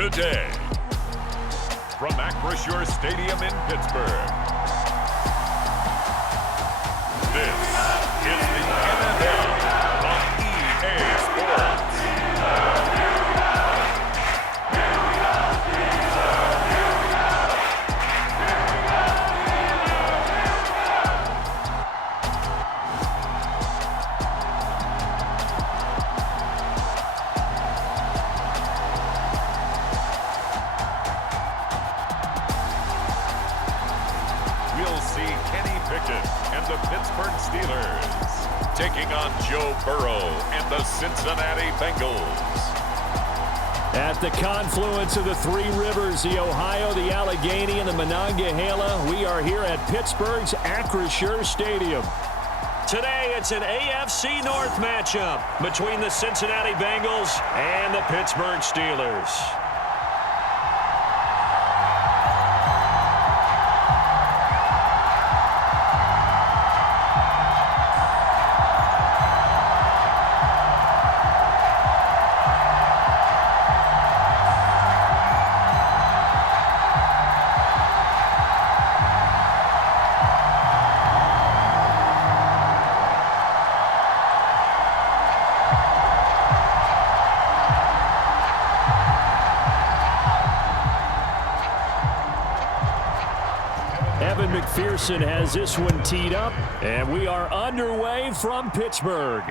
today. From Acrisure Stadium in Pittsburgh, this is the NFL on EA Sports. And the Pittsburgh Steelers taking on Joe Burrow and the Cincinnati Bengals. At the confluence of the three rivers, the Ohio, the Allegheny, and the Monongahela, we are here at Pittsburgh's Acrisure Stadium. Today, it's an AFC North matchup between the Cincinnati Bengals and the Pittsburgh Steelers. McPherson has this one teed up, and we are underway from Pittsburgh.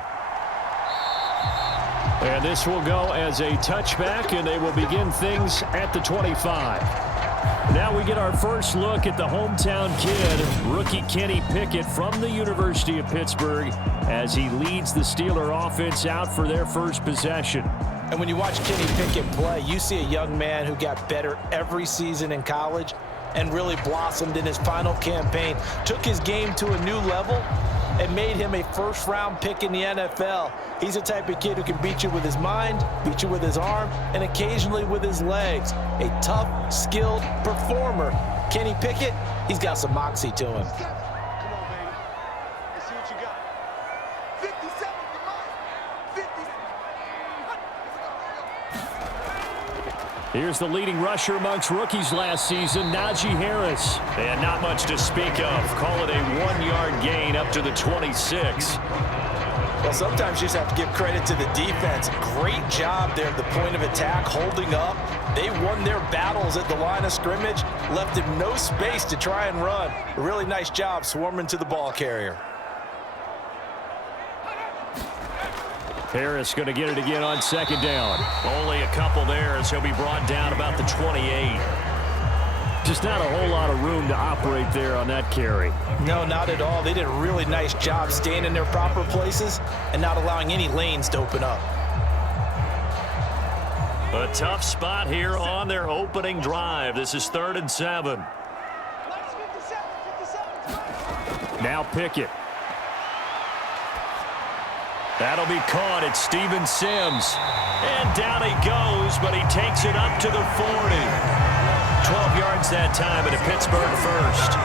And this will go as a touchback, and they will begin things at the 25. Now we get our first look at the hometown kid, rookie Kenny Pickett from the University of Pittsburgh, as he leads the Steeler offense out for their first possession. And when you watch Kenny Pickett play, you see a young man who got better every season in college and really blossomed in his final campaign, took his game to a new level, and made him a first-round pick in the NFL. He's the type of kid who can beat you with his mind, beat you with his arm, and occasionally with his legs. A tough, skilled performer. Kenny Pickett, he's got some moxie to him. Here's the leading rusher amongst rookies last season, Najee Harris. And not much to speak of. Call it a 1-yard gain up to the 26. Well, sometimes you just have to give credit to the defense. Great job there at the point of attack, holding up. They won their battles at the line of scrimmage, left him no space to try and run. A really nice job swarming to the ball carrier. Harris going to get it again on second down. Only a couple there as he'll be brought down about the 28. Just not a whole lot of room to operate there on that carry. No, not at all. They did a really nice job staying in their proper places and not allowing any lanes to open up. A tough spot here on their opening drive. This is 3rd and 7. Now Pickett. That'll be caught at Steven Sims. And down he goes, but he takes it up to the 40. 12 yards that time at a Pittsburgh first.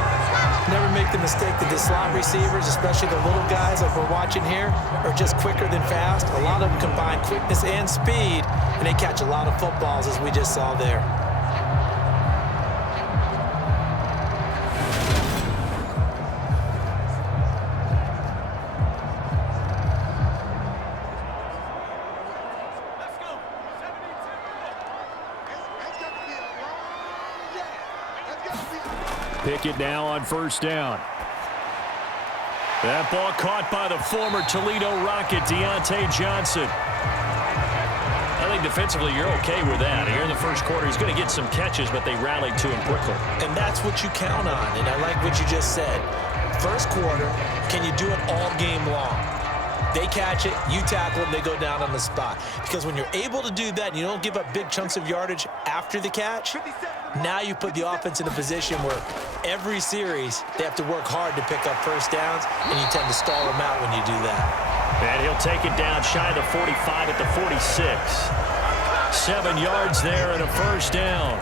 Never make the mistake that the slot receivers, especially the little guys like we're watching here, are just quicker than fast. A lot of them combine quickness and speed, and they catch a lot of footballs, as we just saw there. Pickett now on first down. That ball caught by the former Toledo Rocket, Deontay Johnson. I think defensively you're okay with that. Here in the first quarter, he's going to get some catches, but they rallied to him quickly. And that's what you count on, and I like what you just said. First quarter, can you do it all game long? They catch it, you tackle them, they go down on the spot. Because when you're able to do that and you don't give up big chunks of yardage after the catch, now you put the offense in a position where every series they have to work hard to pick up first downs, and you tend to stall them out when you do that. And he'll take it down shy of the 45 at the 46. 7 yards there and a first down.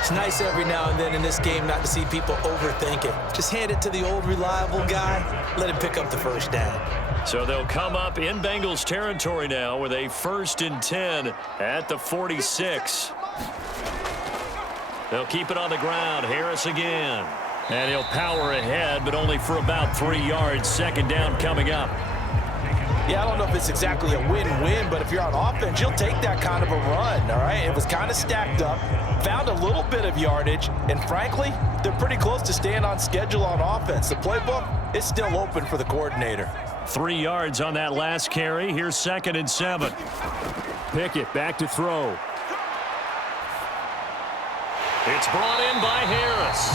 It's nice every now and then in this game not to see people overthink it. Just hand it to the old reliable guy, let him pick up the first down. So they'll come up in Bengals territory now with a 1st and 10 at the 46. They'll keep it on the ground. Harris again. And he'll power ahead, but only for about 3 yards. Second down coming up. Yeah, I don't know if it's exactly a win-win, but if you're on offense, you'll take that kind of a run, all right? It was kind of stacked up, found a little bit of yardage, and frankly, they're pretty close to staying on schedule on offense. The playbook is still open for the coordinator. 3 yards on that last carry. Here's 2nd and 7. Pickett back to throw. It's brought in by Harris.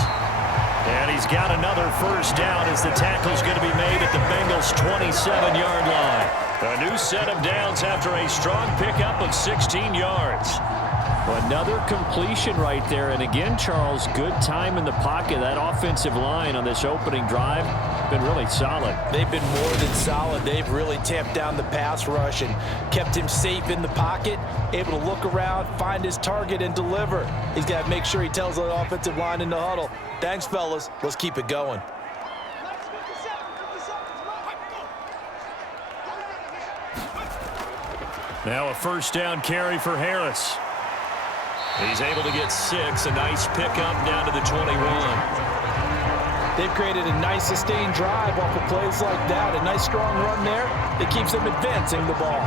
And he's got another first down as the tackle's going to be made at the Bengals' 27-yard line. A new set of downs after a strong pickup of 16 yards. Another completion right there. And again, Charles, good time in the pocket. That offensive line on this opening drive been really solid. They've been more than solid. They've really tamped down the pass rush and kept him safe in the pocket, able to look around, find his target, and deliver. He's got to make sure he tells the offensive line in the huddle, thanks, fellas. Let's keep it going. Now a first down carry for Harris. He's able to get 6. A nice pickup down to the 21. They've created a nice sustained drive off of plays like that. A nice strong run there that keeps them advancing the ball.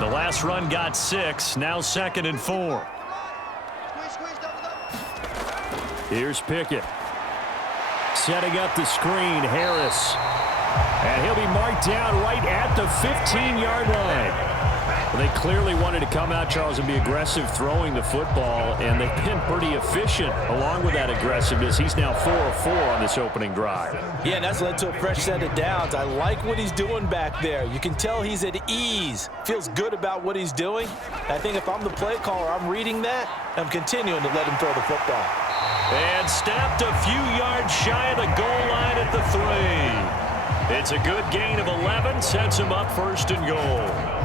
The last run got 6. Now 2nd and 4. Here's Pickett. Setting up the screen, Harris. And he'll be marked down right at the 15-yard line. Well, they clearly wanted to come out, Charles, and be aggressive throwing the football, and they've been pretty efficient along with that aggressiveness. He's now 4 of 4 on this opening drive. Yeah, and that's led to a fresh set of downs. I like what he's doing back there. You can tell he's at ease. Feels good about what he's doing. I think if I'm the play caller, I'm reading that. I'm continuing to let him throw the football. And snapped a few yards shy of the goal line at the 3. It's a good gain of 11, sets him up 1st and goal.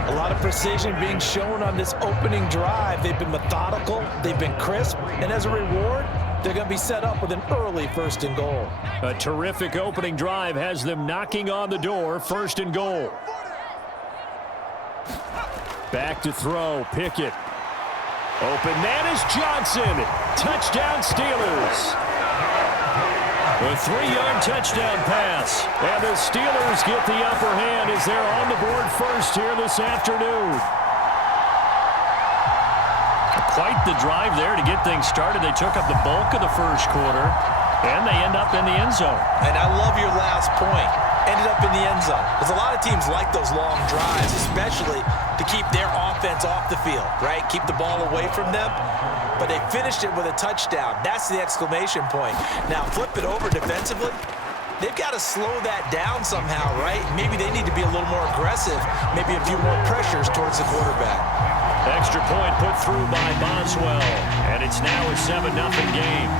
A lot of precision being shown on this opening drive. They've been methodical, they've been crisp, and as a reward, they're going to be set up with an early 1st and goal. A terrific opening drive has them knocking on the door, 1st and goal. Back to throw, Pickett. Open man is Johnson. Touchdown Steelers. A 3-yard touchdown pass. And the Steelers get the upper hand as they're on the board first here this afternoon. Quite the drive there to get things started. They took up the bulk of the first quarter, and they end up in the end zone. And I love your last point. Ended up in the end zone. Because a lot of teams like those long drives, especially to keep their offense off the field, right? Keep the ball away from them. But they finished it with a touchdown. That's the exclamation point. Now flip it over defensively. They've got to slow that down somehow, right? Maybe they need to be a little more aggressive. Maybe a few more pressures towards the quarterback. Extra point put through by Boswell. And it's now a 7-0 game.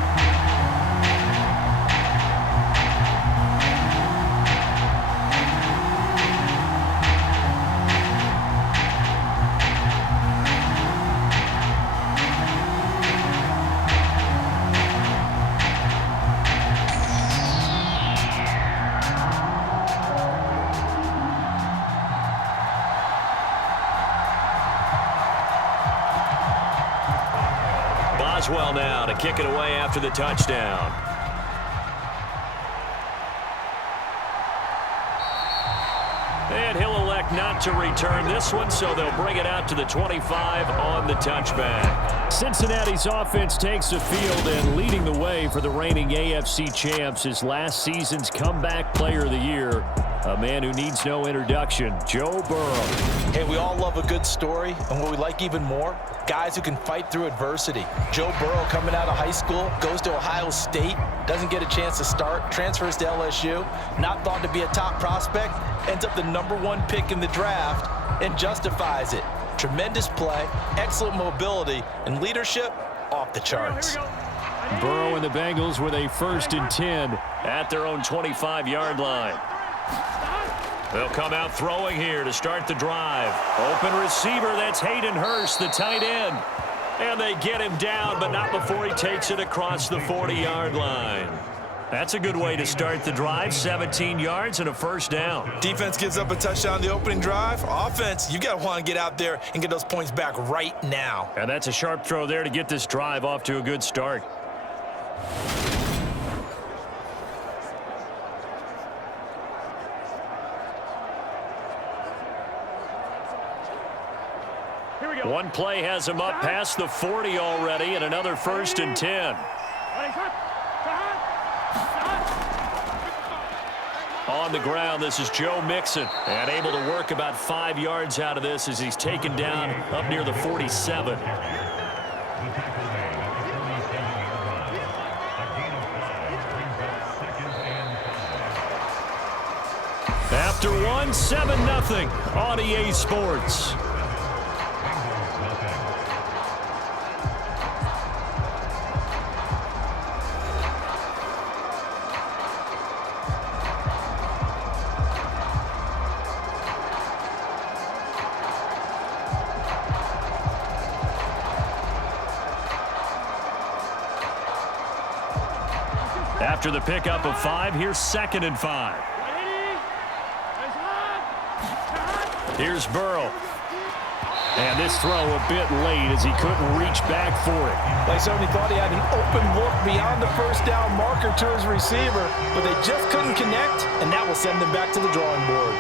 Boswell now to kick it away after the touchdown. And he'll elect not to return this one, so they'll bring it out to the 25 on the touchback. Cincinnati's offense takes the field and leading the way for the reigning AFC champs is last season's comeback player of the year, a man who needs no introduction, Joe Burrow. Hey, we all love a good story, and what we like even more, guys who can fight through adversity. Joe Burrow coming out of high school, goes to Ohio State, doesn't get a chance to start, transfers to LSU, not thought to be a top prospect, ends up the #1 pick in the draft, and justifies it. Tremendous play, excellent mobility, and leadership off the charts. Burrow and the Bengals with a 1st and 10 at their own 25-yard line. They'll come out throwing here to start the drive. Open receiver, that's Hayden Hurst, the tight end. And they get him down, but not before he takes it across the 40-yard line. That's a good way to start the drive. 17 yards and a first down. Defense gives up a touchdown the opening drive. Offense, you got to want to get out there and get those points back right now. And that's a sharp throw there to get this drive off to a good start. One play has him up past the 40 already, and another 1st and 10. On the ground, this is Joe Mixon, and able to work about 5 yards out of this as he's taken down up near the 47. After one, 7-0 on EA Sports. After the pickup of 5, here's 2nd and 5. Here's Burrow. And this throw a bit late as he couldn't reach back for it. Like somebody thought he had an open look beyond the first down marker to his receiver, but they just couldn't connect, and that will send them back to the drawing board.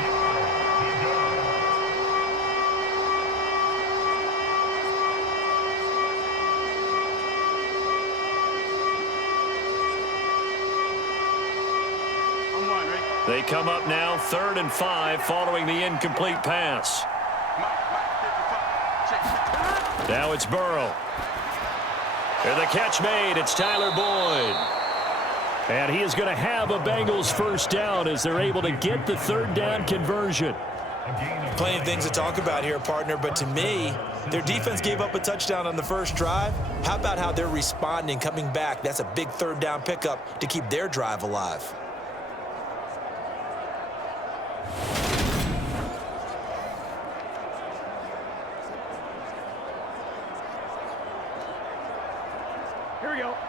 They come up now 3rd and 5 following the incomplete pass. Now it's Burrow. And the catch made. It's Tyler Boyd. And he is going to have a Bengals first down as they're able to get the 3rd down conversion. Plenty of things to talk about here, partner, but to me, their defense gave up a touchdown on the first drive. How about how they're responding, coming back? That's a big 3rd down pickup to keep their drive alive.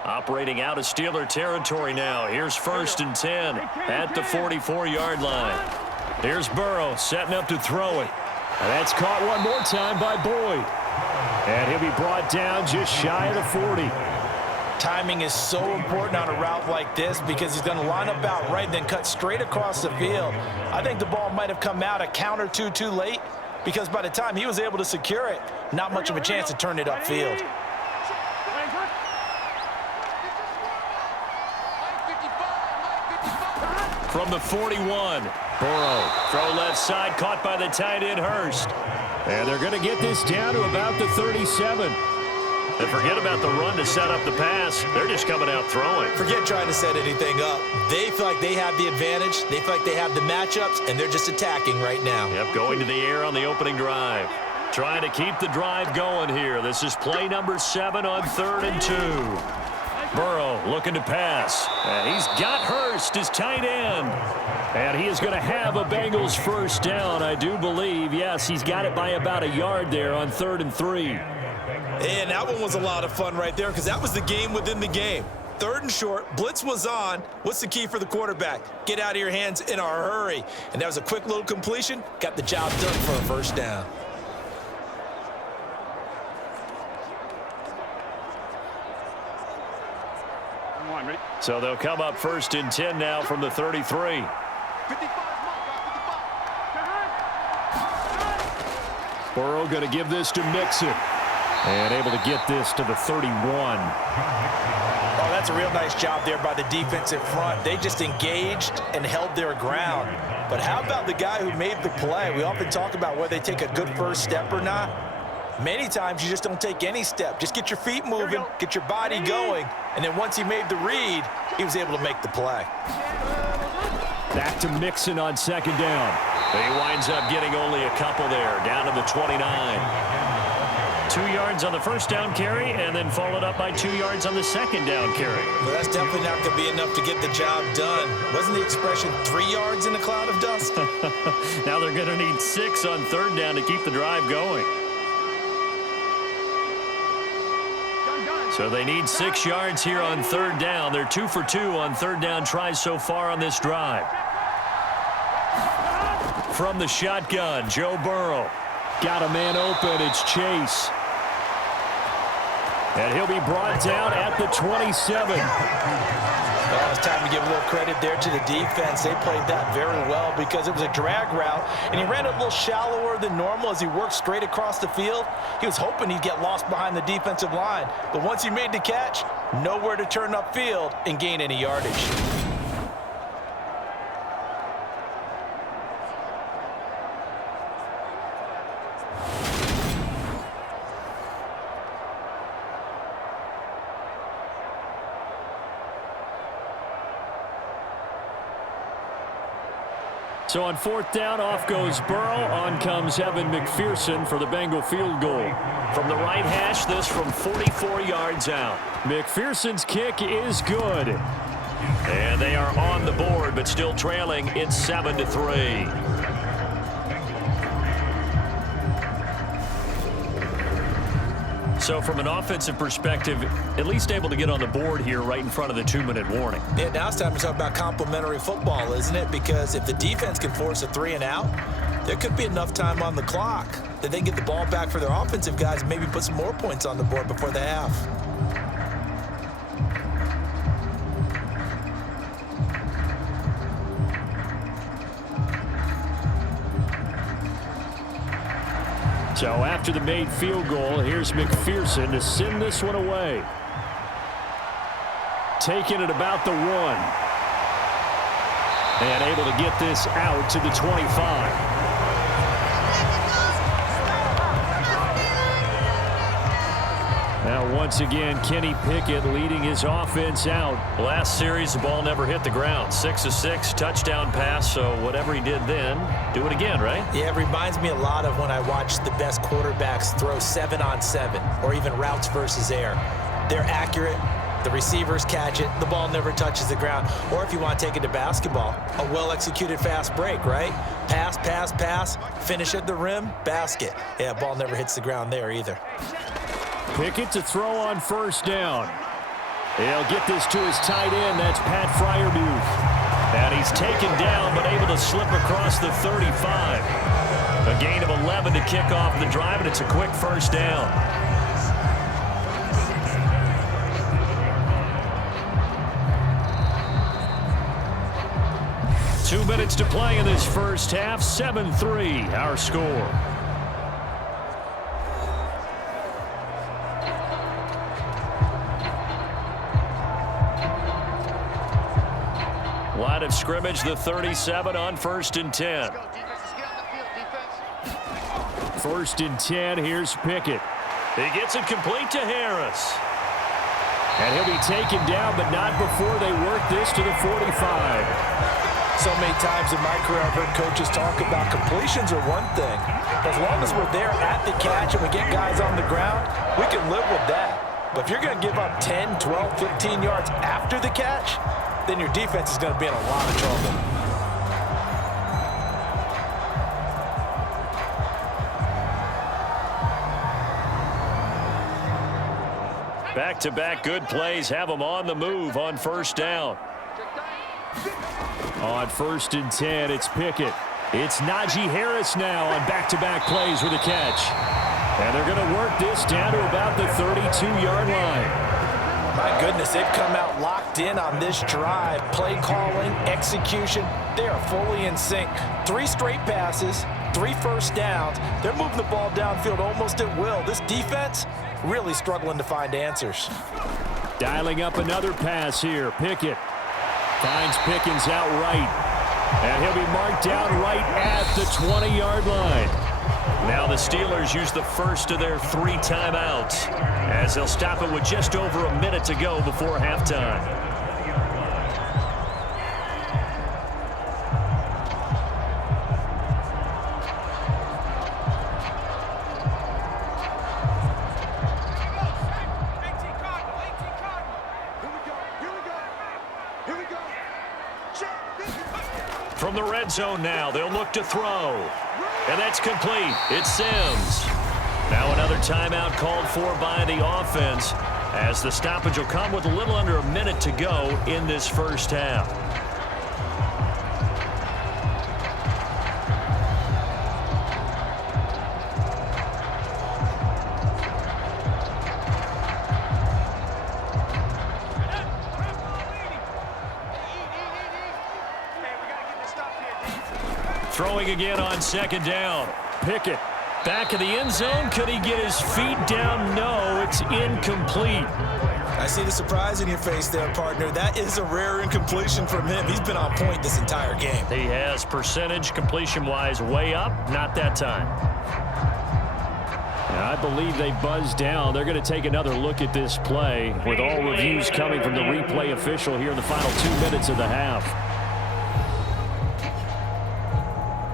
Operating out of Steeler territory now. Here's 1st and 10 at the 44-yard line. Here's Burrow setting up to throw it. And that's caught one more time by Boyd. And he'll be brought down just shy of the 40. Timing is so important on a route like this because he's going to line up out right, then cut straight across the field. I think the ball might have come out a count or two too late because by the time he was able to secure it, not much of a chance to turn it upfield. From the 41, Burrow, throw left side, caught by the tight end Hurst. And they're going to get this down to about the 37. And forget about the run to set up the pass. They're just coming out throwing. Forget trying to set anything up. They feel like they have the advantage. They feel like they have the matchups, and they're just attacking right now. Yep, going to the air on the opening drive. Trying to keep the drive going here. This is play number 7 on 3rd and 2. Burrow looking to pass. And he's got Hurst, his tight end. And he is going to have a Bengals first down, I do believe. Yes, he's got it by about a yard there on 3rd and 3. And that one was a lot of fun right there because that was the game within the game. 3rd and short, blitz was on. What's the key for the quarterback? Get out of your hands in a hurry. And that was a quick little completion. Got the job done for a first down. So they'll come up 1st and 10 now from the 33. Burrow going to give this to Mixon. And able to get this to the 31. Oh, that's a real nice job there by the defensive front. They just engaged and held their ground. But how about the guy who made the play? We often talk about whether they take a good first step or not. Many times you just don't take any step. Just get your feet moving, get your body going, and then once he made the read, he was able to make the play. Back to Mixon on 2nd down. He winds up getting only a couple there, down to the 29. 2 yards on the first down carry, and then followed up by 2 yards on the 2nd down carry. Well, that's definitely not going to be enough to get the job done. Wasn't the expression 3 yards in a cloud of dust? Now they're going to need 6 on 3rd down to keep the drive going. So they need 6 yards here on third down. They're 2 for 2 on third down tries so far on this drive. From the shotgun, Joe Burrow. Got a man open. It's Chase. And he'll be brought down at the 27. Well, it's time to give a little credit there to the defense. They played that very well because it was a drag route, and he ran it a little shallower than normal as he worked straight across the field. He was hoping he'd get lost behind the defensive line, but once he made the catch, nowhere to turn upfield and gain any yardage. So on fourth down, off goes Burrow. On comes Evan McPherson for the Bengal field goal. From the right hash, this from 44 yards out. McPherson's kick is good. And they are on the board, but still trailing. It's 7-3. So from an offensive perspective, at least able to get on the board here right in front of the 2-minute warning. Yeah, now it's time to talk about complementary football, isn't it? Because if the defense can force a 3 and out, there could be enough time on the clock that they can get the ball back for their offensive guys and maybe put some more points on the board before the half. So after the made field goal, here's McPherson to send this one away. Taking it about the 1. And able to get this out to the 25. Now once again, Kenny Pickett leading his offense out. Last series, the ball never hit the ground. 6 of 6, touchdown pass. So whatever he did then, do it again, right? Yeah, it reminds me a lot of when I watched the best quarterbacks throw 7-on-7 or even routes versus air. They're accurate. The receivers catch it. The ball never touches the ground. Or if you want to take it to basketball, a well-executed fast break, right? Pass, pass, pass, finish at the rim, basket. Yeah, ball never hits the ground there either. Pickett to throw on first down. He'll get this to his tight end. That's Pat Freiermuth. And he's taken down but able to slip across the 35. A gain of 11 to kick off the drive, and it's a quick first down. Two minutes to play in this first half. 7-3 our score. Line of scrimmage, the 37 on 1st and 10. 1st and 10, here's Pickett. He gets it complete to Harris. And he'll be taken down, but not before they work this to the 45. So many times in my career I've heard coaches talk about completions are one thing. As long as we're there at the catch and we get guys on the ground, we can live with that. But if you're going to give up 10, 12, 15 yards after the catch, then your defense is going to be in a lot of trouble. Back-to-back good plays have them on the move on first down. On 1st and 10, it's Pickett. It's Najee Harris now on back-to-back plays with a catch. And they're going to work this down to about the 32-yard line. My goodness, they've come out locked in on this drive. Play calling, execution, they are fully in sync. 3 straight passes, 3 first downs. They're moving the ball downfield almost at will. This defense really struggling to find answers. Dialing up another pass here. Pickett finds Pickens out right. And he'll be marked down right at the 20-yard line. Now the Steelers use the first of their 3 timeouts as they'll stop it with just over a minute to go before halftime. From the red zone now, they'll look to throw. And that's complete. It's Sims. Now another timeout called for by the offense. as the stoppage will come with a little under a minute to go in this first half. Throwing again on second down. Pickett back in the end zone. Could he get his feet down? No, it's incomplete. I see the surprise in your face there, partner. That is a rare incompletion from him. He's been on point this entire game. He has percentage completion-wise way up. Not that time. I believe they buzzed down. They're going to take another look at this play with all reviews coming from the replay official here in the final 2 minutes of the half.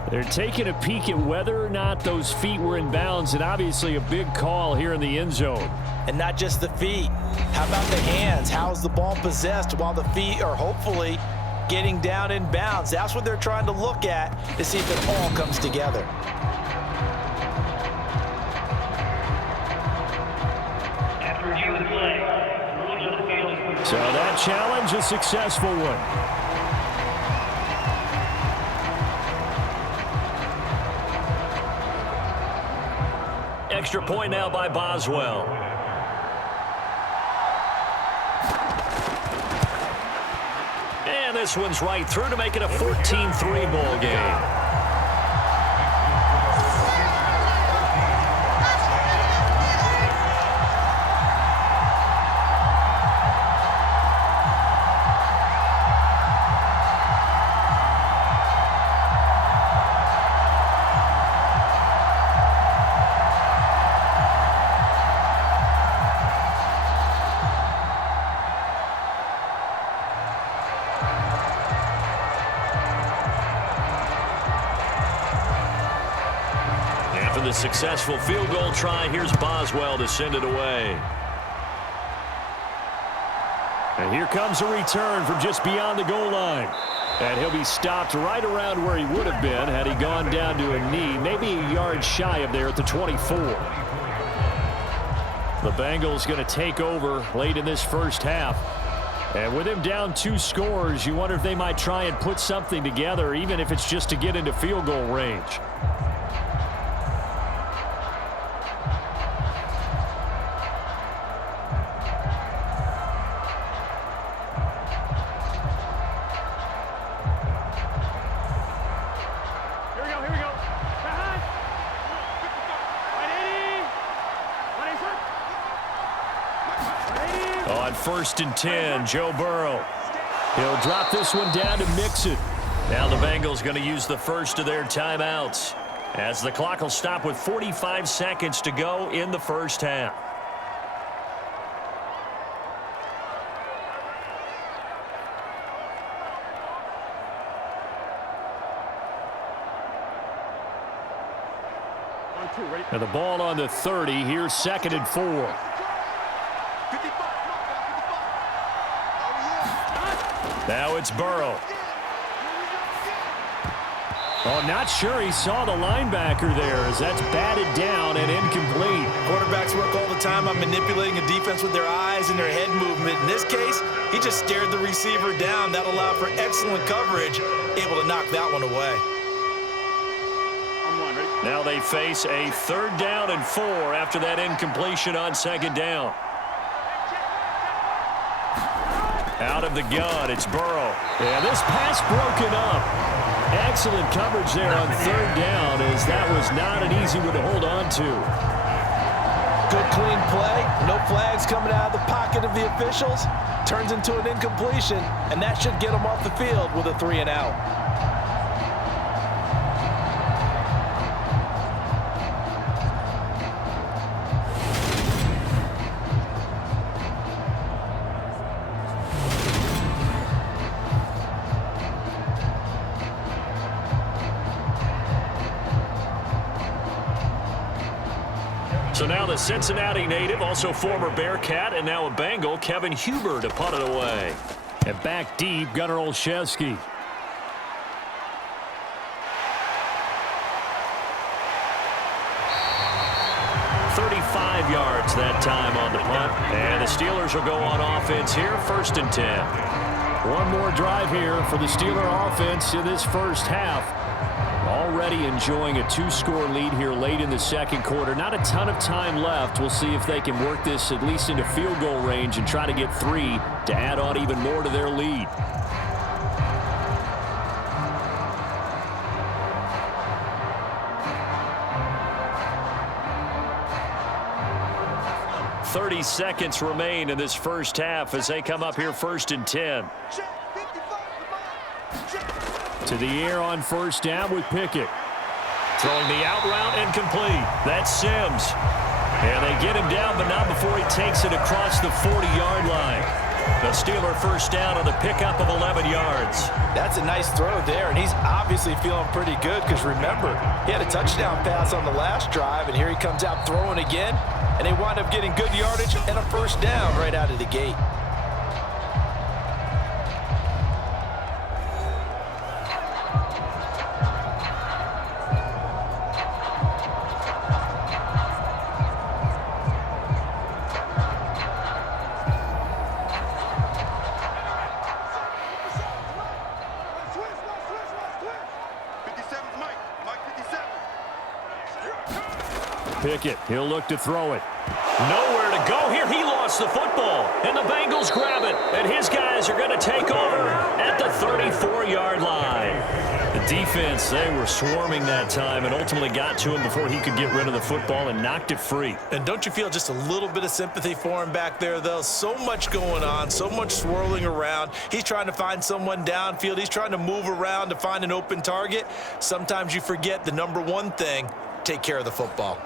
They're taking a peek at whether or not those feet were in bounds, and obviously a big call here in the end zone. And not just the feet. How about the hands? How is the ball possessed while the feet are hopefully getting down in bounds? That's what they're trying to look at to see if it all comes together. So that challenge, a successful one. Extra point now by Boswell. And this one's right through to make it a 14-3 ball game. The successful field goal try. Here's Boswell to send it away. And here comes a return from just beyond the goal line. And he'll be stopped right around where he would have been had he gone down to a knee, maybe a yard shy of there at the 24. The Bengals going to take over late in this first half. And with him down 2 scores, you wonder if they might try and put something together, even if it's just to get into field goal range. First and 10, Joe Burrow. He'll drop this one down to mix it. Now the Bengals going to use the first of their timeouts as the clock will stop with 45 seconds to go in the first half. And the ball on the 30. Here's 2nd and 4. Now it's Burrow. Oh, not sure he saw the linebacker there as that's batted down and incomplete. Quarterbacks work all the time on manipulating a defense with their eyes and their head movement. In this case, he just stared the receiver down. That allowed for excellent coverage, able to knock that one away. Now they face a 3rd down and 4 after that incompletion on 2nd down. Out of the gun, it's Burrow. Yeah, this pass broken up. Excellent coverage there on 3rd down, as that was not an easy one to hold on to. Good clean play. No flags coming out of the pocket of the officials. Turns into an incompletion, and that should get them off the field with a 3 and out. So now the Cincinnati native, also former Bearcat, and now a Bengal, Kevin Huber, to punt it away. And back deep, Gunnar Olszewski. 5 yards that time on the punt. And the Steelers will go on offense here, 1st and 10. One more drive here for the Steeler offense in this first half. Already enjoying a 2-score lead here late in the second quarter. Not a ton of time left. We'll see if they can work this at least into field goal range and try to get 3 to add on even more to their lead. .30 seconds remain in this first half as they come up here 1st and 10. To the air on 1st down with Pickett. Throwing the out route incomplete. That's Sims. And they get him down, but not before he takes it across the 40-yard line. The Steeler 1st down on the pickup of 11 yards. That's a nice throw there, and he's obviously feeling pretty good because, remember, he had a touchdown pass on the last drive, and here he comes out throwing again, and they wind up getting good yardage and a 1st down right out of the gate. Pickett, he'll look to throw it. Nowhere to go here. He lost the football, and the Bengals grab it, and his guys are going to take over at the 34-yard line. The defense, they were swarming that time and ultimately got to him before he could get rid of the football and knocked it free. And don't you feel just a little bit of sympathy for him back there, though? So much going on, so much swirling around. He's trying to find someone downfield. He's trying to move around to find an open target. Sometimes you forget the number one thing, take care of the football.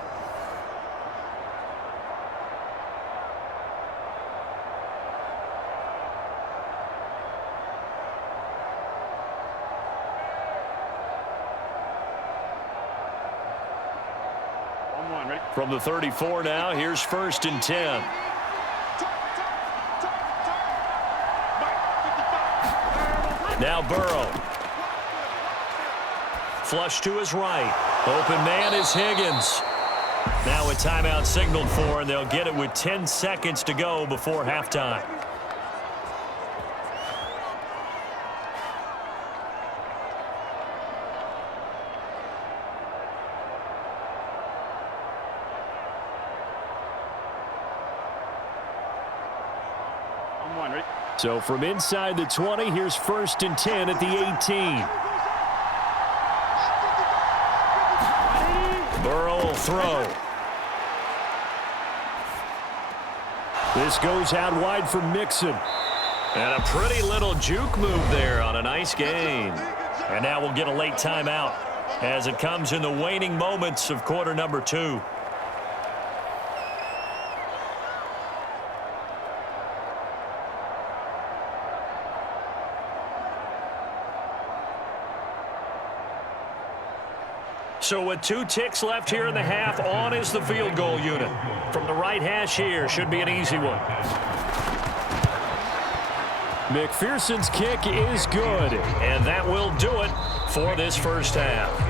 From the 34 now, here's 1st and 10. Now Burrow. Flush to his right. Open man is Higgins. Now a timeout signaled for, and they'll get it with 10 seconds to go before halftime. So from inside the 20, here's 1st and 10 at the 18. Burrow will throw. This goes out wide for Mixon. And a pretty little juke move there on a nice gain. And now we'll get a late timeout as it comes in the waning moments of quarter number 2. So with 2 ticks left here in the half, on is the field goal unit. From the right hash here, should be an easy one. McPherson's kick is good. And that will do it for this first half.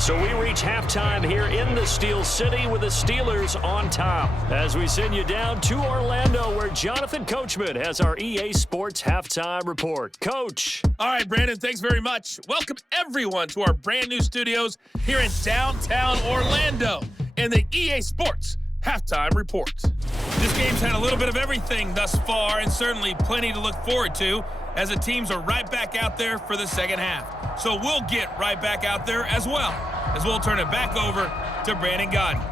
So we reach halftime here in the Steel City with the Steelers on top as we send you down to Orlando where Jonathan Coachman has our EA Sports Halftime Report. Coach. All right, Brandon, thanks very much. Welcome, everyone, to our brand new studios here in downtown Orlando in the EA Sports Halftime Report. This game's had a little bit of everything thus far and certainly plenty to look forward to as the teams are right back out there for the second half. So we'll get right back out there as well as we'll turn it back over to Brandon Godden.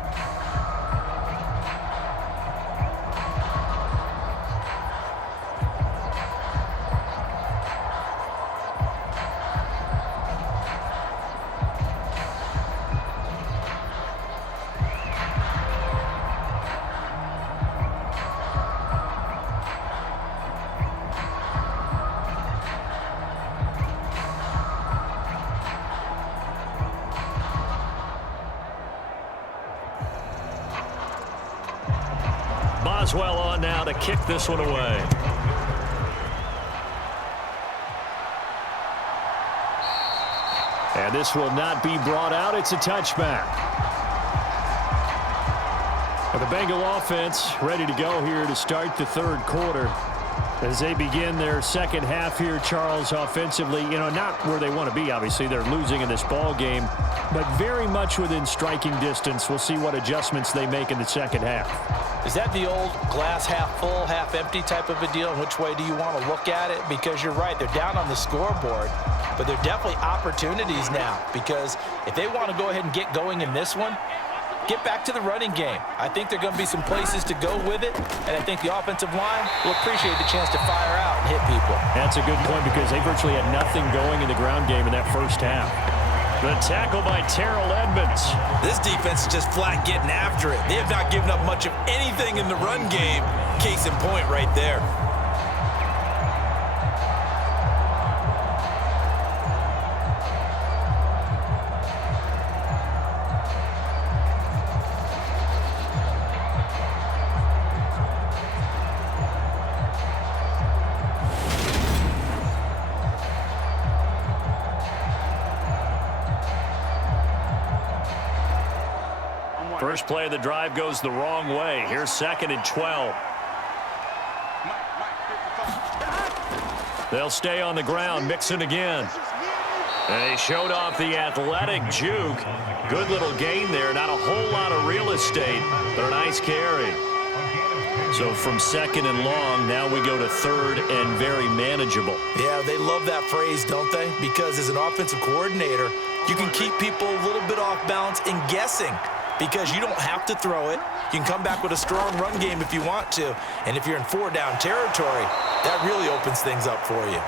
Boswell on now to kick this one away. And this will not be brought out. It's a touchback. Well, the Bengal offense ready to go here to start the third quarter. As they begin their second half here, Charles, offensively, not where they want to be, obviously. They're losing in this ball game, but very much within striking distance. We'll see what adjustments they make in the second half. Is that the old glass half full, half empty type of a deal? And which way do you want to look at it? Because you're right, they're down on the scoreboard, but they're definitely opportunities now. Because if they want to go ahead and get going in this one, get back to the running game. I think there are going to be some places to go with it, and I think the offensive line will appreciate the chance to fire out and hit people. That's a good point because they virtually had nothing going in the ground game in that first half. The tackle by Terrell Edmonds. This defense is just flat getting after it. They have not given up much of anything in the run game. Case in point right there. First play of the drive goes the wrong way. Here's 2nd and 12. They'll stay on the ground. Mixon again. And they showed off the athletic juke. Good little gain there. Not a whole lot of real estate, but a nice carry. So from 2nd and long, now we go to 3rd and very manageable. Yeah, they love that phrase, don't they? Because as an offensive coordinator, you can keep people a little bit off balance and guessing. Because you don't have to throw it. You can come back with a strong run game if you want to. And if you're in 4-down territory, that really opens things up for you.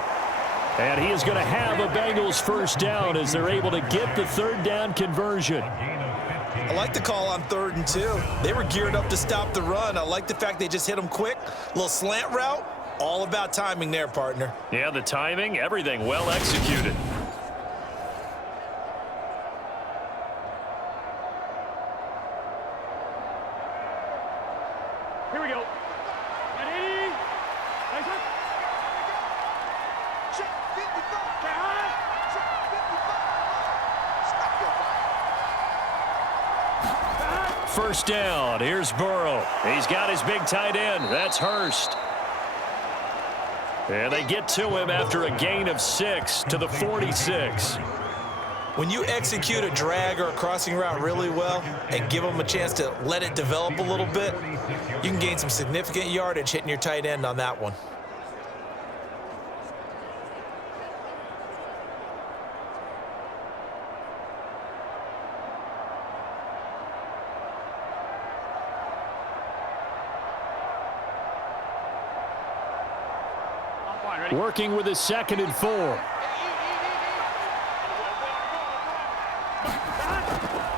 And he is going to have a Bengals first down as they're able to get the 3rd down conversion. I like the call on 3rd and 2. They were geared up to stop the run. I like the fact they just hit them quick. A little slant route. All about timing there, partner. Yeah, the timing, everything well executed. Here we go. Ready? Nice up. Check 55. Check 55. Stop your fire. First down. Here's Burrow. He's got his big tight end. That's Hurst. And they get to him after a gain of 6 to the 46. When you execute a drag or a crossing route really well and give them a chance to let it develop a little bit, you can gain some significant yardage hitting your tight end on that one. Working with a 2nd and 4.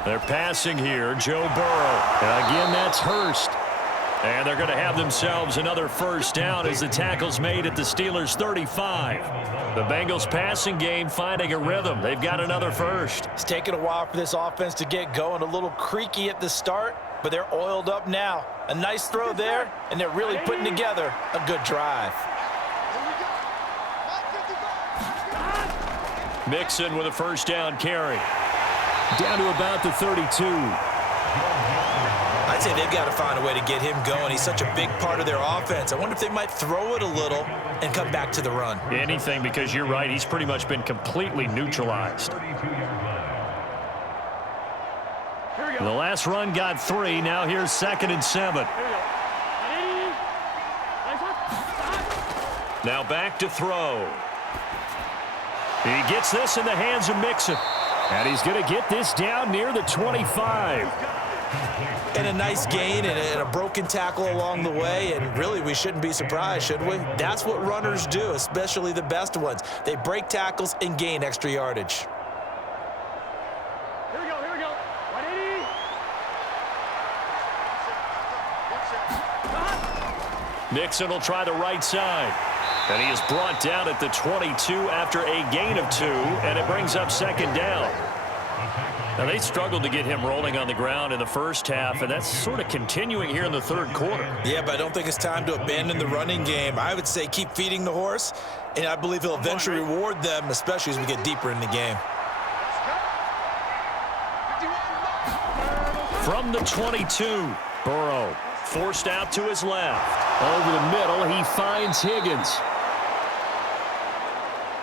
They're passing here, Joe Burrow. And again, that's Hurst. And they're going to have themselves another first down as the tackle's made at the Steelers' 35. The Bengals passing game finding a rhythm. They've got another first. It's taken a while for this offense to get going. A little creaky at the start, but they're oiled up now. A nice throw there, and they're really putting together a good drive. Mixon with a first down carry. Down to about the 32. I'd say they've got to find a way to get him going. He's such a big part of their offense. I wonder if they might throw it a little and come back to the run. Anything, because you're right. He's pretty much been completely neutralized. The last run got 3. Now here's 2nd and 7. Now back to throw. He gets this in the hands of Mixon. And he's going to get this down near the 25. And a nice gain and a broken tackle along the way. And really, we shouldn't be surprised, should we? That's what runners do, especially the best ones. They break tackles and gain extra yardage. Here we go. Here we go. 180. Mixon will try the right side. And he is brought down at the 22 after a gain of 2, and it brings up 2nd down. Now, they struggled to get him rolling on the ground in the first half, and that's sort of continuing here in the third quarter. Yeah, but I don't think it's time to abandon the running game. I would say keep feeding the horse, and I believe he'll eventually reward them, especially as we get deeper in the game. From the 22, Burrow forced out to his left. Over the middle, he finds Higgins.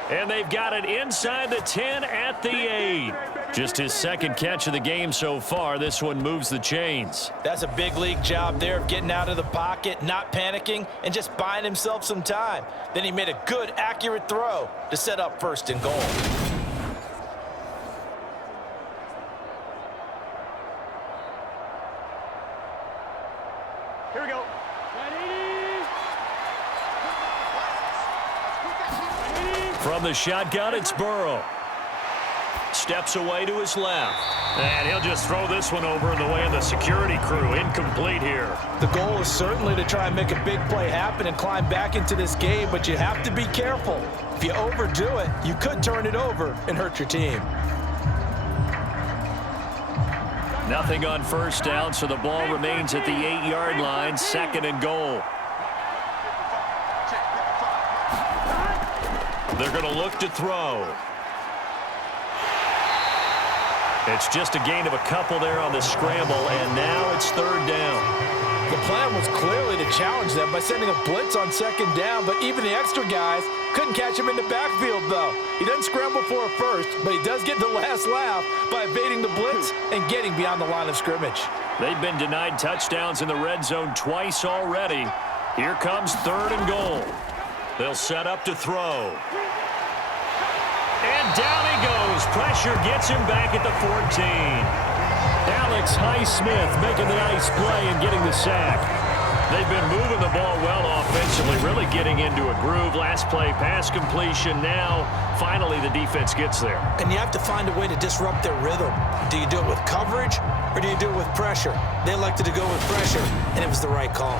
And they've got it inside the 10 at the 8. Just his second catch of the game so far. This one moves the chains. That's a big league job there of getting out of the pocket, not panicking, and just buying himself some time. Then he made a good, accurate throw to set up first and goal. Here we go. From the shotgun, it's Burrow. Steps away to his left. And he'll just throw this one over in the way of the security crew. Incomplete here. The goal is certainly to try and make a big play happen and climb back into this game, but you have to be careful. If you overdo it, you could turn it over and hurt your team. Nothing on first down, so the ball remains at the 8-yard line. Second and goal. They're going to look to throw. It's just a gain of a couple there on the scramble, and now it's third down. The plan was clearly to challenge them by sending a blitz on second down, but even the extra guys couldn't catch him in the backfield, though. He doesn't scramble for a first, but he does get the last laugh by evading the blitz and getting beyond the line of scrimmage. They've been denied touchdowns in the red zone twice already. Here comes third and goal. They'll set up to throw. And down he goes. Pressure gets him back at the 14. Alex Highsmith making the nice play and getting the sack. They've been moving the ball well offensively, really getting into a groove. Last play, pass completion. Now, finally, the defense gets there. And you have to find a way to disrupt their rhythm. Do you do it with coverage, or do you do it with pressure? They elected to go with pressure, and it was the right call.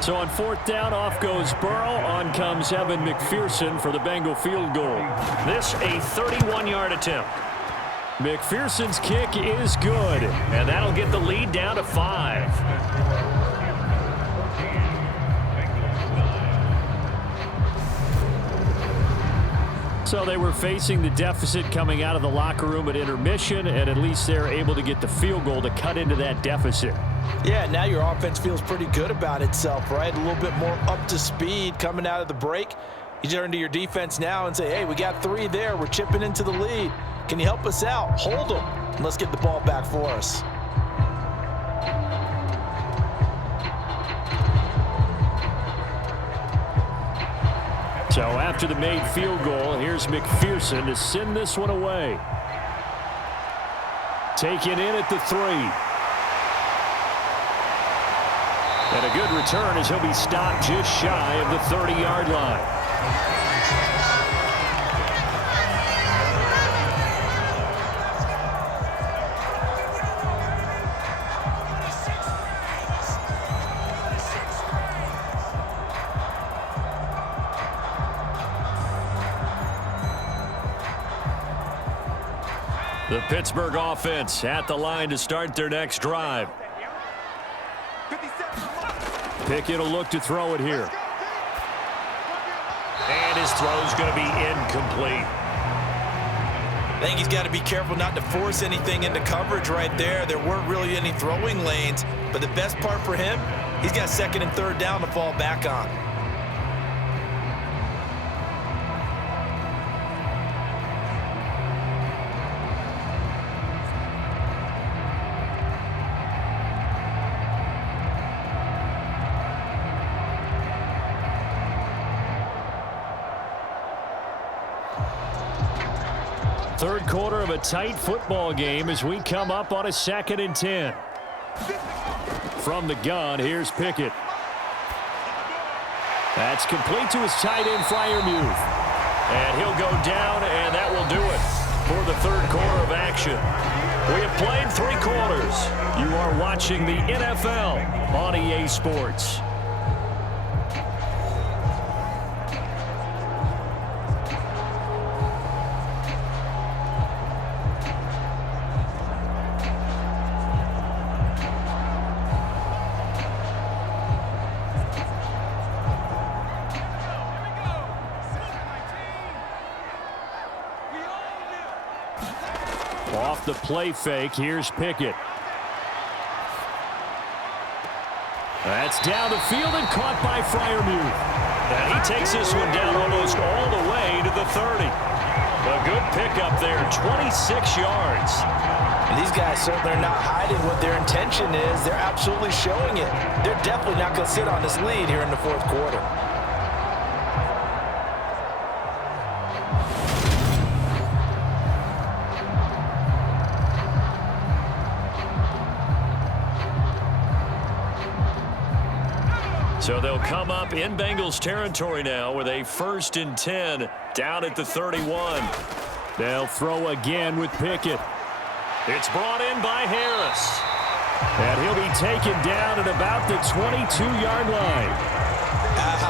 So on fourth down, off goes Burrow. On comes Evan McPherson for the Bengal field goal. This a 31-yard attempt. McPherson's kick is good, and that'll get the lead down to 5. So they were facing the deficit coming out of the locker room at intermission, and at least they're able to get the field goal to cut into that deficit. Yeah, now your offense feels pretty good about itself, right? A little bit more up to speed coming out of the break. You turn to your defense now and say, hey, we got 3 there. We're chipping into the lead. Can you help us out? Hold them. And let's get the ball back for us. So after the made field goal, here's McPherson to send this one away. Taken in at the 3. And a good return as he'll be stopped just shy of the 30-yard line. The Pittsburgh offense at the line to start their next drive. Pickett will look to throw it here. And his throw's going to be incomplete. I think he's got to be careful not to force anything into coverage right there. There weren't really any throwing lanes, but the best part for him, he's got second and third down to fall back on. Third quarter of a tight football game as we come up on a 2nd and 10. From the gun, here's Pickett. That's complete to his tight end, Freiermuth. And he'll go down, and that will do it for the third quarter of action. We have played 3 quarters. You are watching the NFL on EA Sports. Off the play fake, here's Pickett. That's down the field and caught by Freiermuth. And he takes this one down almost all the way to the 30. A good pickup there, 26 yards. And these guys certainly are not hiding what their intention is. They're absolutely showing it. They're definitely not going to sit on this lead here in the fourth quarter. So they'll come up in Bengals territory now with a 1st and 10 down at the 31. They'll throw again with Pickett. It's brought in by Harris. And he'll be taken down at about the 22-yard line.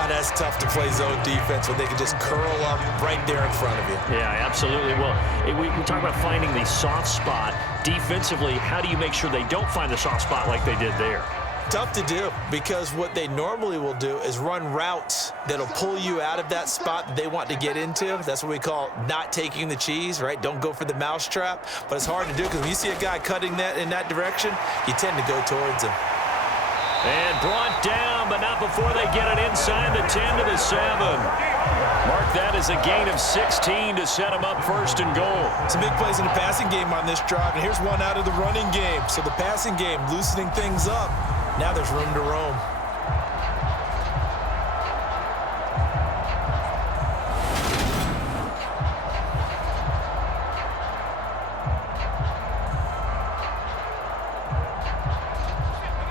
That's tough to play zone defense when they can just curl up right there in front of you. Yeah, absolutely. Well, we talk about finding the soft spot. Defensively, how do you make sure they don't find the soft spot like they did there? Tough to do, because what they normally will do is run routes that'll pull you out of that spot that they want to get into. That's what we call not taking the cheese, right? Don't go for the mousetrap. But it's hard to do because when you see a guy cutting that in that direction, you tend to go towards him. And brought down, but not before they get it inside the 10 to the 7. Mark that as a gain of 16 to set them up 1st and goal. Some big plays in the passing game on this drive, and here's one out of the running game. So the passing game loosening things up. Now there's room to roam.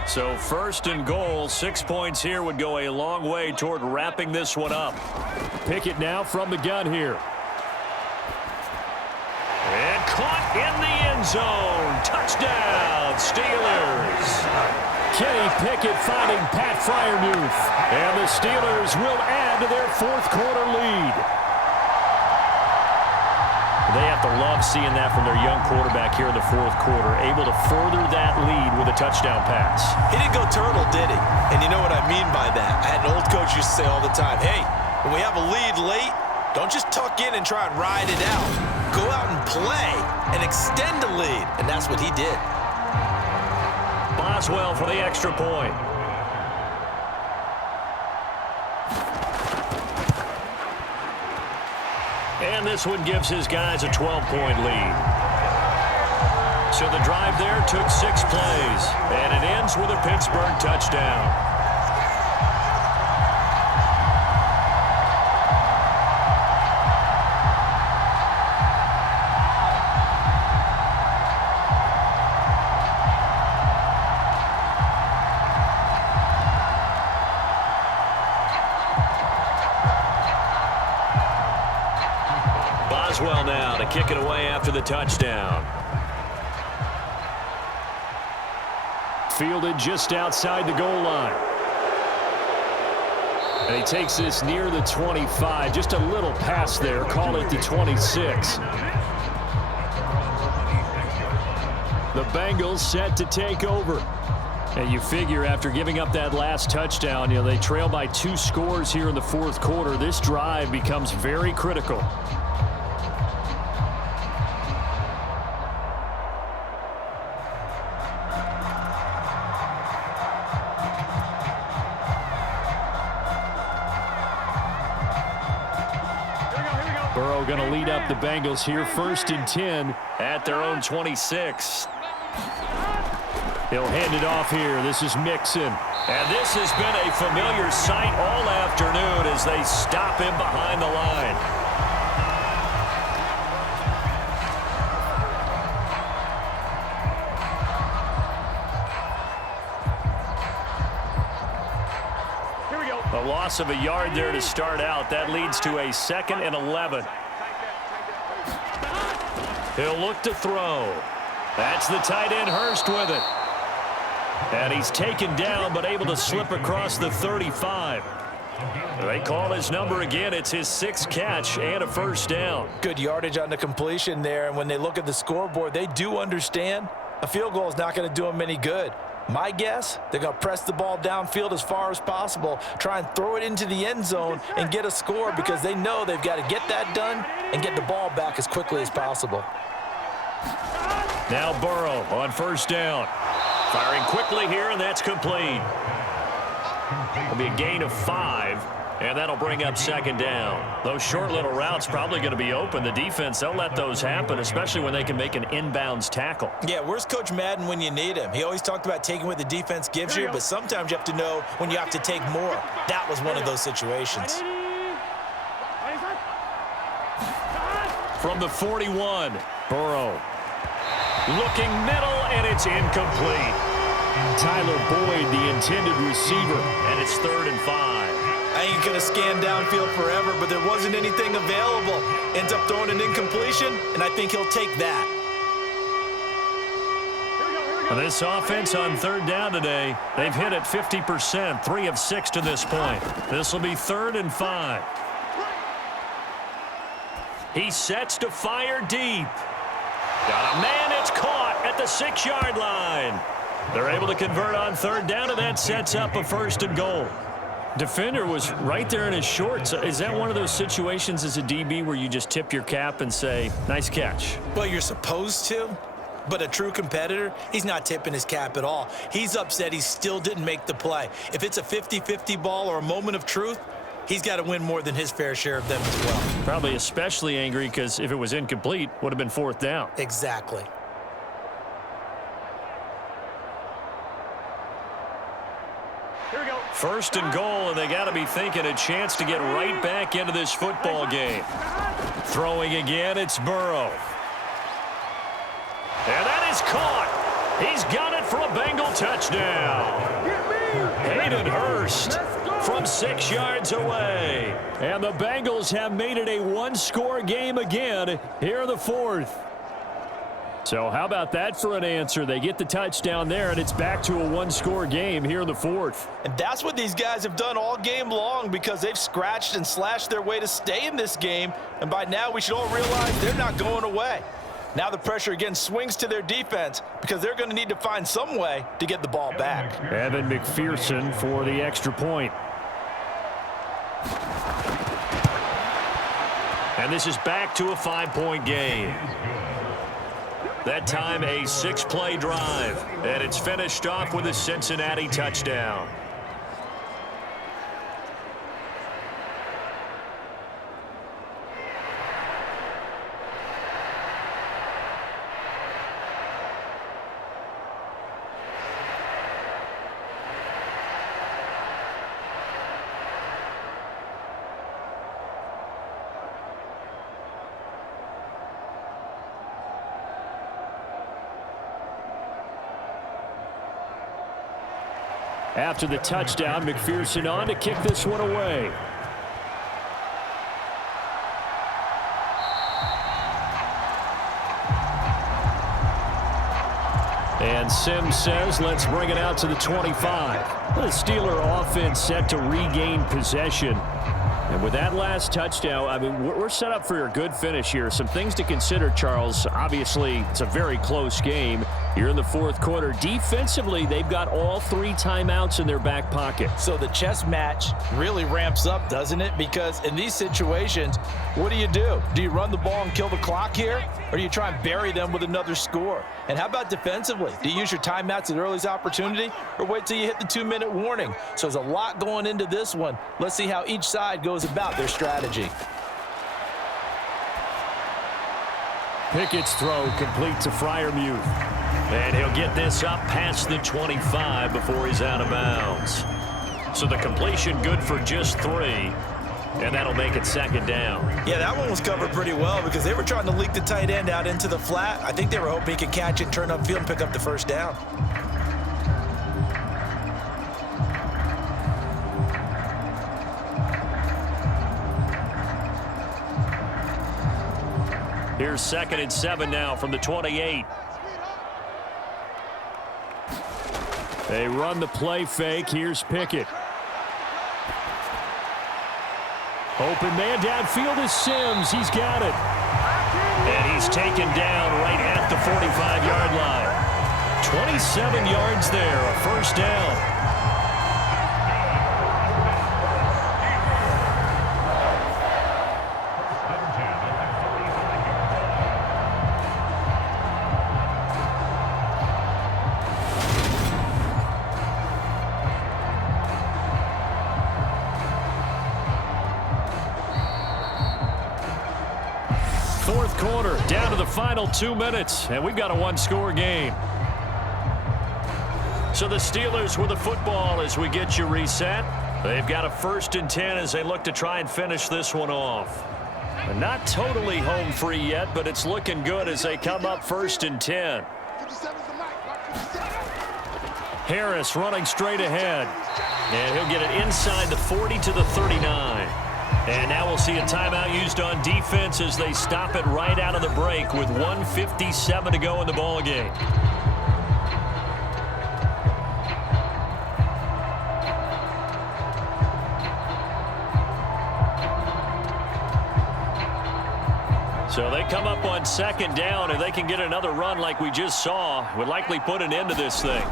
So 1st and goal, 6 points here would go a long way toward wrapping this one up. Pickett now from the gun here. And caught in the end zone. Touchdown, Steelers. Kenny Pickett finding Pat Freiermuth. And the Steelers will add to their 4th quarter lead. They have to love seeing that from their young quarterback here in the 4th quarter, able to further that lead with a touchdown pass. He didn't go turtle, did he? And you know what I mean by that. I had an old coach used to say all the time, hey, when we have a lead late, don't just tuck in and try and ride it out. Go out and play and extend the lead. And that's what he did. Boswell for the extra point. And this one gives his guys a 12-point lead. So the drive there took 6 plays, and it ends with a Pittsburgh touchdown. Boswell now to kick it away after the touchdown. Fielded just outside the goal line. And he takes this near the 25. Just a little pass there. Call it the 26. The Bengals set to take over. And you figure after giving up that last touchdown, they trail by 2 scores here in the 4th quarter. This drive becomes very critical. Burrow going to lead up the Bengals here, 1st and 10 at their own 26. He'll hand it off here. This is Mixon. And this has been a familiar sight all afternoon as they stop him behind the line. Here we go. A loss of a yard there to start out. That leads to a 2nd and 11. He'll look to throw. That's the tight end Hurst with it. And he's taken down but able to slip across the 35. They call his number again. It's his 6th catch and a 1st down. Good yardage on the completion there. And when they look at the scoreboard, they do understand a field goal is not going to do them any good. My guess, they're going to press the ball downfield as far as possible, try and throw it into the end zone and get a score because they know they've got to get that done and get the ball back as quickly as possible. Now Burrow on first down. Firing quickly here, and that's complete. It'll be a gain of 5, and that'll bring up second down. Those short little routes probably going to be open. The defense, they'll let those happen, especially when they can make an inbounds tackle. Yeah, where's Coach Madden when you need him? He always talked about taking what the defense gives you, but sometimes you have to know when you have to take more. That was one of those situations. From the 41, Burrow. Looking middle, and it's incomplete. Tyler Boyd, the intended receiver, and it's 3rd and 5. I ain't going to scan downfield forever, but there wasn't anything available. Ends up throwing an incompletion, and I think he'll take that. This offense on 3rd down today, they've hit it 50%, 3 of 6 to this point. This will be 3rd and 5. He sets to fire deep. Got a man, it's caught at the 6-yard line. They're able to convert on 3rd down, and that sets up a 1st and goal. Defender was right there in his shorts. Is that one of those situations as a DB where you just tip your cap and say, nice catch? Well, you're supposed to, but a true competitor, he's not tipping his cap at all. He's upset he still didn't make the play. If it's a 50-50 ball or a moment of truth, he's got to win more than his fair share of them as well. Probably especially angry because if it was incomplete, would have been 4th down. Exactly. Here we go. 1st and goal, and they got to be thinking a chance to get right back into this football game. Throwing again, it's Burrow. And that is caught. He's got it for a Bengal touchdown. Hayden Hurst from 6 yards away. And the Bengals have made it a 1-score game again here in the 4th. So how about that for an answer? They get the touchdown there, and it's back to a 1-score game here in the 4th. And that's what these guys have done all game long because they've scratched and slashed their way to stay in this game. And by now we should all realize they're not going away. Now the pressure again swings to their defense because they're going to need to find some way to get the ball back. Evan McPherson for the extra point. And this is back to a 5-point game. That time a 6-play drive, and it's finished off with a Cincinnati touchdown. After the touchdown, McPherson on to kick this one away. And Sims says, let's bring it out to the 25. The Steeler offense set to regain possession. And with that last touchdown, I mean, we're set up for a good finish here. Some things to consider, Charles. Obviously, it's a very close game here in the 4th quarter. Defensively, they've got all 3 timeouts in their back pocket. So the chess match really ramps up, doesn't it? Because in these situations, what do? Do you run the ball and kill the clock here? Or do you try and bury them with another score? And how about defensively? Do you use your timeouts at earliest opportunity or wait till you hit the 2-minute warning? So there's a lot going into this one. Let's see how each side goes about their strategy. Pickett's throw complete to Freiermuth. And he'll get this up past the 25 before he's out of bounds. So the completion good for just 3. And that'll make it 2nd down. Yeah, that one was covered pretty well because they were trying to leak the tight end out into the flat. I think they were hoping he could catch it, turn upfield, and pick up the 1st down. Here's 2nd and 7 now from the 28. They run the play fake. Here's Pickett. Open man downfield is Sims. He's got it. And he's taken down right at the 45-yard line. 27 yards there, a 1st down. fourth quarter, down to the final 2 minutes, and we've got a one-score game. So the Steelers with the football as we get you reset. They've got a 1st and 10 as they look to try and finish this one off. Not totally home free yet, but it's looking good as they come up 1st and 10. Harris running straight ahead. And he'll get it inside the 40 to the 39. And now we'll see a timeout used on defense as they stop it right out of the break with 1:57 to go in the ball game. So they come up on 2nd down, and they can get another run like we just saw. Would likely put an end to this thing.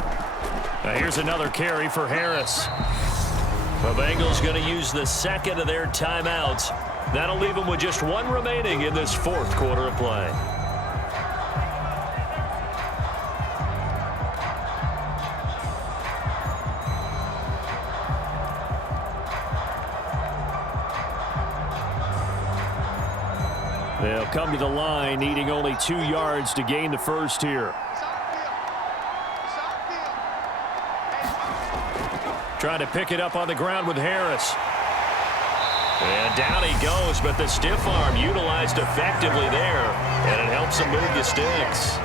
Now here's another carry for Harris. The Bengals going to use the 2nd of their timeouts. That'll leave them with just 1 remaining in this 4th quarter of play. They'll come to the line, needing only 2 yards to gain the first here. Trying to pick it up on the ground with Harris. And down he goes, but the stiff arm utilized effectively there, and it helps him move the sticks.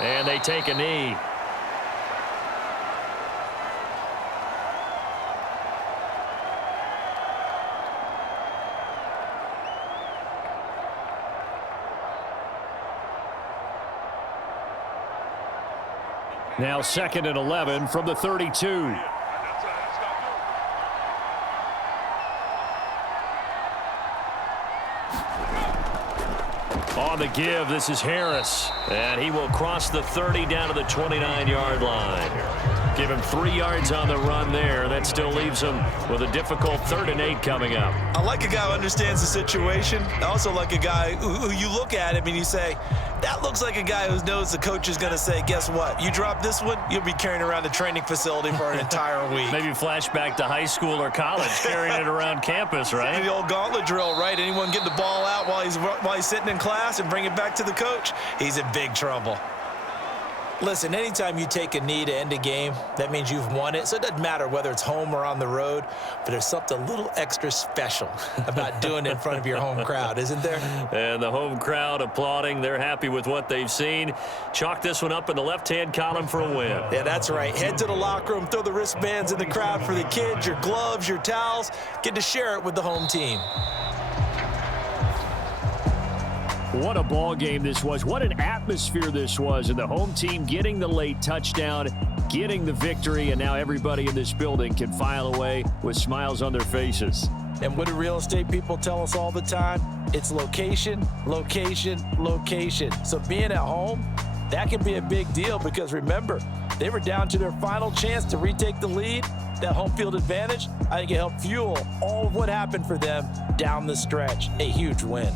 And they take a knee. Now 2nd and 11 from the 32. On the give, this is Harris. And he will cross the 30 down to the 29-yard line. Give him 3 yards on the run there. That still leaves him with a difficult 3rd and 8 coming up. I like a guy who understands the situation. I also like a guy who you look at him and you say, that looks like a guy who knows the coach is going to say, guess what? You drop this one, you'll be carrying around the training facility for an entire week. Maybe flashback to high school or college, carrying it around campus, right? The old gauntlet drill, right? Anyone get the ball out while he's sitting in class and bring it back to the coach? He's in big trouble. Listen, anytime you take a knee to end a game, that means you've won it. So it doesn't matter whether it's home or on the road, but there's something a little extra special about doing it in front of your home crowd, isn't there? And the home crowd applauding. They're happy with what they've seen. Chalk this one up in the left-hand column for a win. Yeah, that's right. Head to the locker room, throw the wristbands in the crowd for the kids, your gloves, your towels. Get to share it with the home team. What a ball game this was. What an atmosphere this was. And the home team getting the late touchdown, getting the victory, and now everybody in this building can file away with smiles on their faces. And what do real estate people tell us all the time? It's location, location, location. So being at home, that can be a big deal because remember, they were down to their final chance to retake the lead. That home field advantage, I think it helped fuel all of what happened for them down the stretch. A huge win.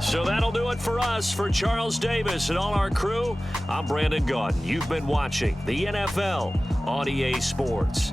So that'll do it for us. For Charles Davis and all our crew, I'm Brandon Gaudin. You've been watching the NFL on EA Sports.